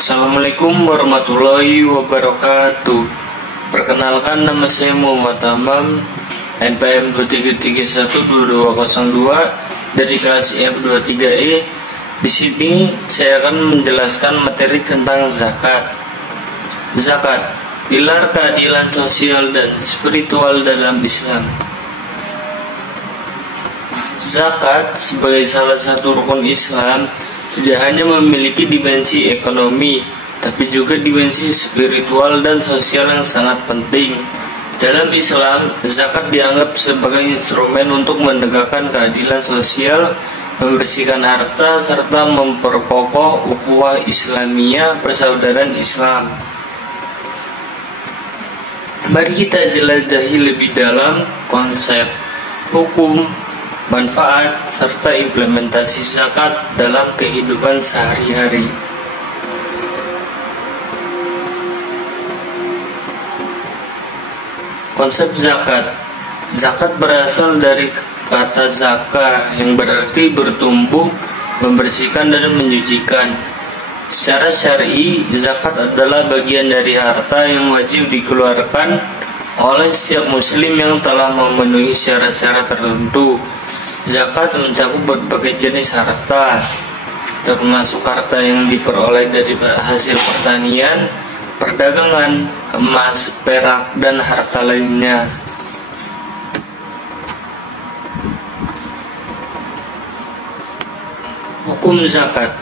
Assalamualaikum warahmatullahi wabarakatuh. Perkenalkan, nama saya Muhammad Tamam, NPM 23312202 dari kelas F23E. Di sini saya akan menjelaskan materi tentang zakat. Zakat, pilar keadilan sosial dan spiritual dalam Islam. Zakat sebagai salah satu rukun Islam tidak hanya memiliki dimensi ekonomi, tapi juga dimensi spiritual dan sosial yang sangat penting. Dalam Islam, zakat dianggap sebagai instrumen untuk menegakkan keadilan sosial, membersihkan harta, serta memperkokoh ukhuwah Islamiyah, persaudaraan Islam. Mari kita jelajahi lebih dalam konsep, hukum, manfaat, serta implementasi zakat dalam kehidupan sehari-hari. Konsep zakat. Zakat berasal dari kata zakah yang berarti bertumbuh, membersihkan, dan menyucikan. Secara syar'i, zakat adalah bagian dari harta yang wajib dikeluarkan oleh setiap muslim yang telah memenuhi syarat-syarat tertentu. Zakat mencakup berbagai jenis harta, termasuk harta yang diperoleh dari hasil pertanian, perdagangan, emas, perak, dan harta lainnya. Hukum zakat.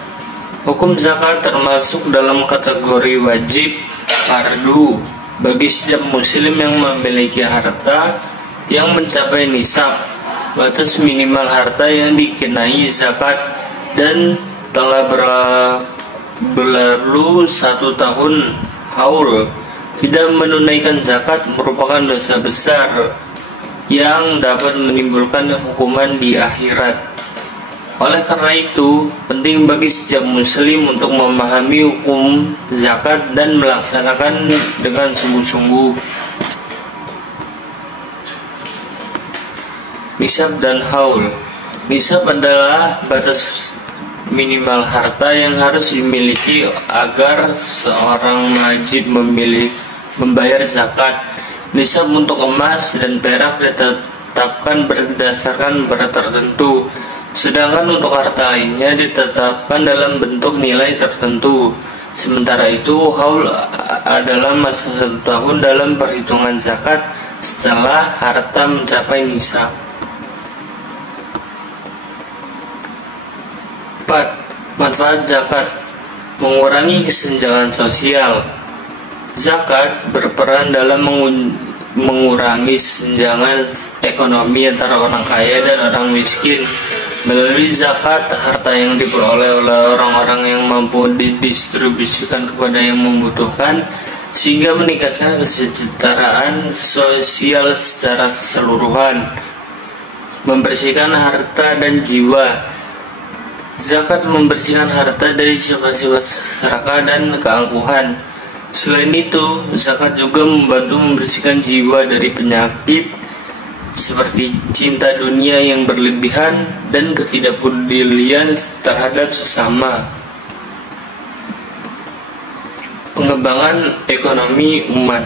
Hukum zakat termasuk dalam kategori wajib, fardu, bagi setiap muslim yang memiliki harta yang mencapai nisab, batas minimal harta yang dikenai zakat, dan telah berlalu 1 tahun haul. Tidak menunaikan zakat merupakan dosa besar yang dapat menimbulkan hukuman di akhirat. Oleh karena itu, penting bagi setiap muslim untuk memahami hukum zakat dan melaksanakan dengan sungguh-sungguh. Nisab dan haul. Nisab adalah batas minimal harta yang harus dimiliki agar seorang wajib membayar zakat. Nisab untuk emas dan perak ditetapkan berdasarkan berat tertentu, sedangkan untuk harta lainnya ditetapkan dalam bentuk nilai tertentu. Sementara itu, haul adalah masa 1 tahun dalam perhitungan zakat setelah harta mencapai nisab. 4. Manfaat zakat. Mengurangi kesenjangan sosial. Zakat berperan dalam mengurangi kesenjangan ekonomi antara orang kaya dan orang miskin. Melalui zakat, harta yang diperoleh oleh orang-orang yang mampu didistribusikan kepada yang membutuhkan, sehingga meningkatkan kesejahteraan sosial secara keseluruhan. Membersihkan harta dan jiwa. Zakat membersihkan harta dari sifat-sifat serakah dan keangkuhan. Selain itu, zakat juga membantu membersihkan jiwa dari penyakit seperti cinta dunia yang berlebihan dan ketidakpedulian terhadap sesama. Pengembangan ekonomi umat.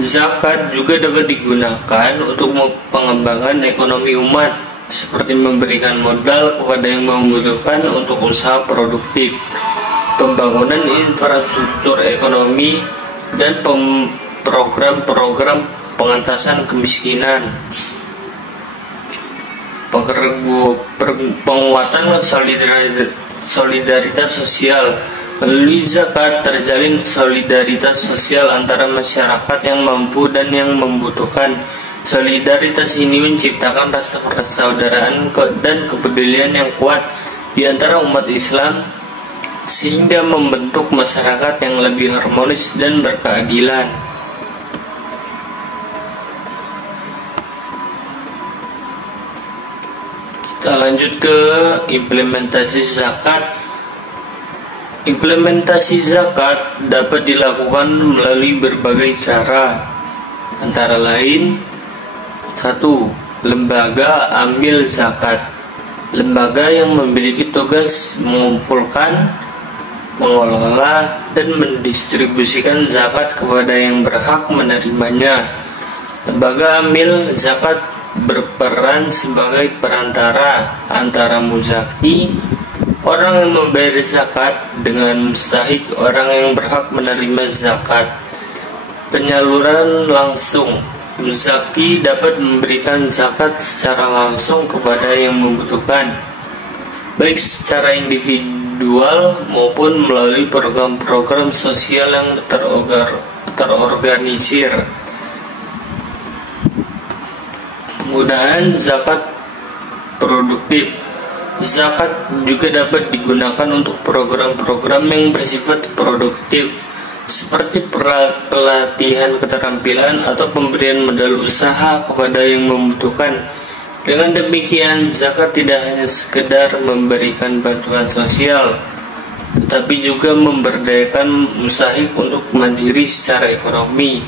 Zakat juga dapat digunakan untuk pengembangan ekonomi umat, seperti memberikan modal kepada yang membutuhkan untuk usaha produktif, pembangunan infrastruktur ekonomi, dan program-program pengentasan kemiskinan. Penguatan solidaritas sosial. Melalui zakat terjalin solidaritas sosial antara masyarakat yang mampu dan yang membutuhkan. Solidaritas ini menciptakan rasa persaudaraan dan kepedulian yang kuat di antara umat Islam, sehingga membentuk masyarakat yang lebih harmonis dan berkeadilan. Kita lanjut ke implementasi zakat. Implementasi zakat dapat dilakukan melalui berbagai cara, antara lain: 1. Lembaga amil zakat. Lembaga yang memiliki tugas mengumpulkan, mengelola dan mendistribusikan zakat kepada yang berhak menerimanya. Lembaga amil zakat berperan sebagai perantara antara muzaki, orang yang membayar zakat, dengan mustahik, orang yang berhak menerima zakat. Penyaluran langsung. Muzaki dapat memberikan zakat secara langsung kepada yang membutuhkan, baik secara individual maupun melalui program-program sosial yang terorganisir. Penggunaan zakat produktif. Zakat juga dapat digunakan untuk program-program yang bersifat produktif, seperti pelatihan keterampilan atau pemberian modal usaha kepada yang membutuhkan. Dengan demikian, zakat tidak hanya sekedar memberikan bantuan sosial, tetapi juga memberdayakan mustahik untuk mandiri secara ekonomi.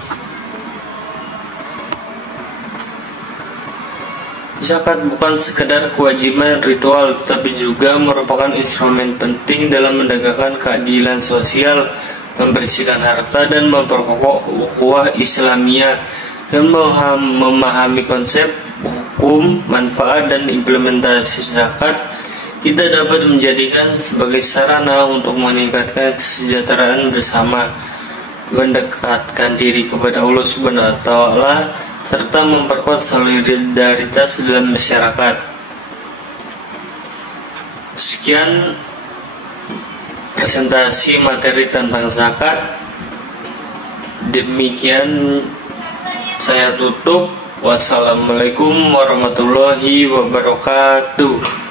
Zakat bukan sekedar kewajiban ritual, tetapi juga merupakan instrumen penting dalam menegakkan keadilan sosial, membersihkan harta, dan memperkokoh ukhuwah Islamiyah. Dan memahami konsep, hukum, manfaat, dan implementasi zakat, kita dapat menjadikan sebagai sarana untuk meningkatkan kesejahteraan bersama, mendekatkan diri kepada Allah Subhanahu wa Ta'ala, serta memperkuat solidaritas dalam masyarakat. Sekian presentasi materi tentang zakat. Demikian saya tutup. Wassalamualaikum warahmatullahi wabarakatuh.